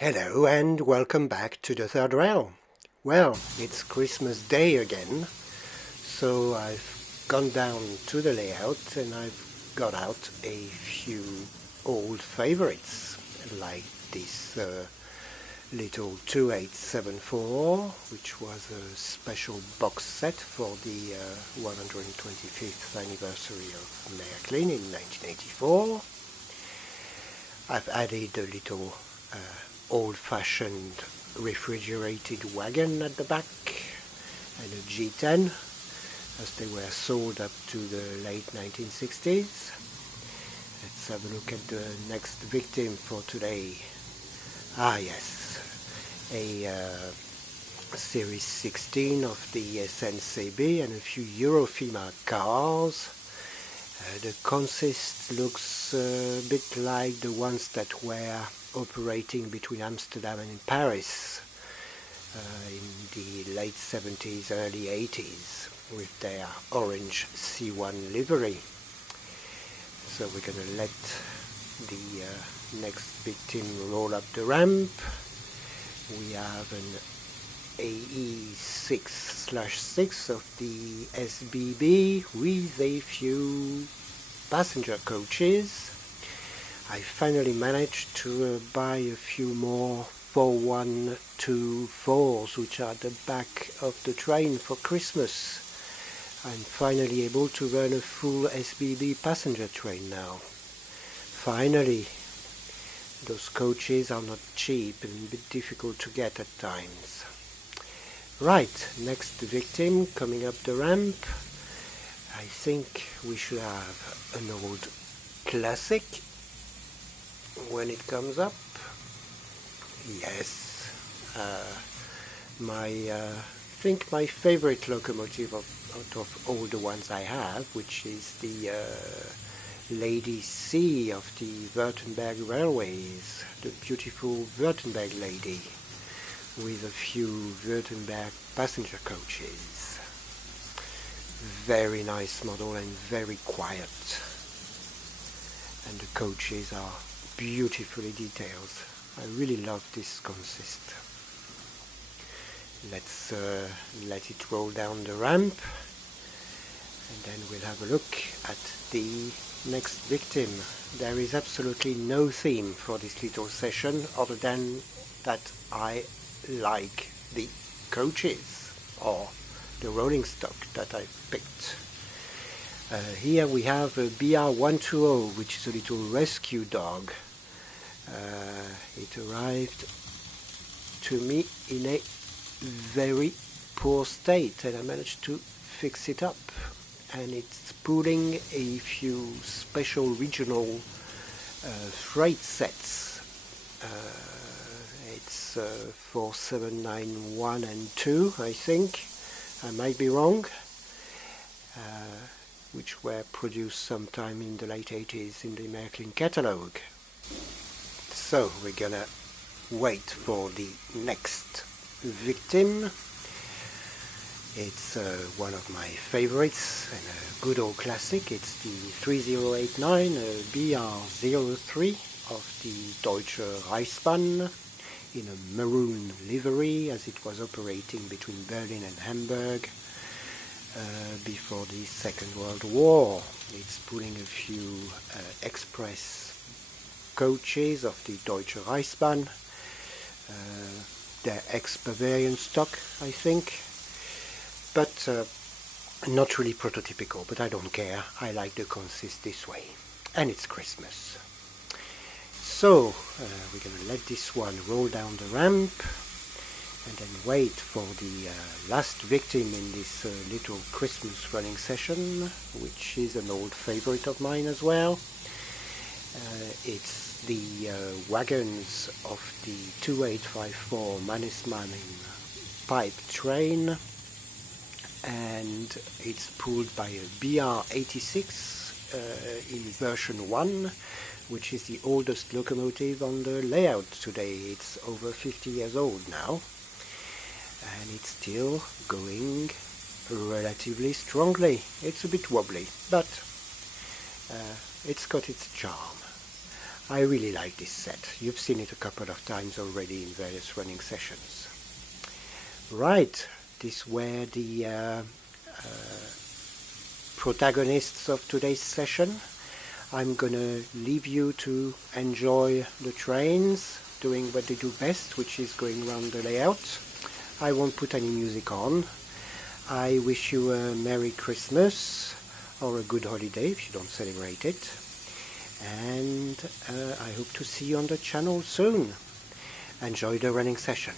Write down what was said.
Hello and welcome back to the third rail. Well, it's Christmas Day again, so I've gone down to the layout and I've got out a few old favorites, like this little 2874, which was a special box set for the 125th anniversary of Märklin in 1984. I've added a little old-fashioned refrigerated wagon at the back and a G10, as they were sold up to the late 1960s. Let's have a look at the next victim for today. Ah yes, a Series 16 of the SNCB and a few Eurofima cars. The consist looks a bit like the ones that were operating between Amsterdam and Paris in the late 70s, early 80s with their orange C1 livery. So we're going to let the next victim roll up the ramp. We have an AE6/6 of the SBB with a few passenger coaches. I finally managed to buy a few more 4124s, which are at the back of the train for Christmas. I'm finally able to run a full SBB passenger train now. Finally, those coaches are not cheap and a bit difficult to get at times. Right, next victim coming up the ramp. I think we should have an old classic when it comes up. Yes, I think my favorite locomotive out of all the ones I have, which is the Lady C of the Württemberg Railways, the beautiful Württemberg Lady, with a few Württemberg passenger coaches. Very nice model and very quiet. And the coaches are beautifully detailed. I really love this consist. Let's let it roll down the ramp, and then we'll have a look at the next victim. There is absolutely no theme for this little session other than that I like the coaches or the rolling stock that I picked. Here we have a BR120, which is a little rescue dog. It arrived to me in a very poor state and I managed to fix it up, and it's pulling a few special regional freight sets. It's 4791 and 2, I think. I might be wrong. Which were produced sometime in the late 80s in the Märklin catalogue. So we're gonna wait for the next victim. It's one of my favorites and a good old classic. It's the 3089 BR03 of the Deutsche Reichsbahn in a maroon livery, as it was operating between Berlin and Hamburg before the Second World War. It's pulling a few express coaches of the Deutsche Reichsbahn. They're ex-Bavarian stock, I think, but not really prototypical, but I don't care. I like the consist this way. And it's Christmas. So we're going to let this one roll down the ramp and then wait for the last victim in this little Christmas running session, which is an old favorite of mine as well. It's the wagons of the 2854 Mannesmann pipe train, and it's pulled by a BR86 in version 1, which is the oldest locomotive on the layout today. It's over 50 years old now, and it's still going relatively strongly. It's a bit wobbly, but it's got its charm. I really like this set. You've seen it a couple of times already in various running sessions. Right, these were the protagonists of today's session. I'm gonna leave you to enjoy the trains doing what they do best, which is going around the layout. I won't put any music on. I wish you a Merry Christmas or a good holiday if you don't celebrate it. And I hope to see you on the channel soon. Enjoy the running session.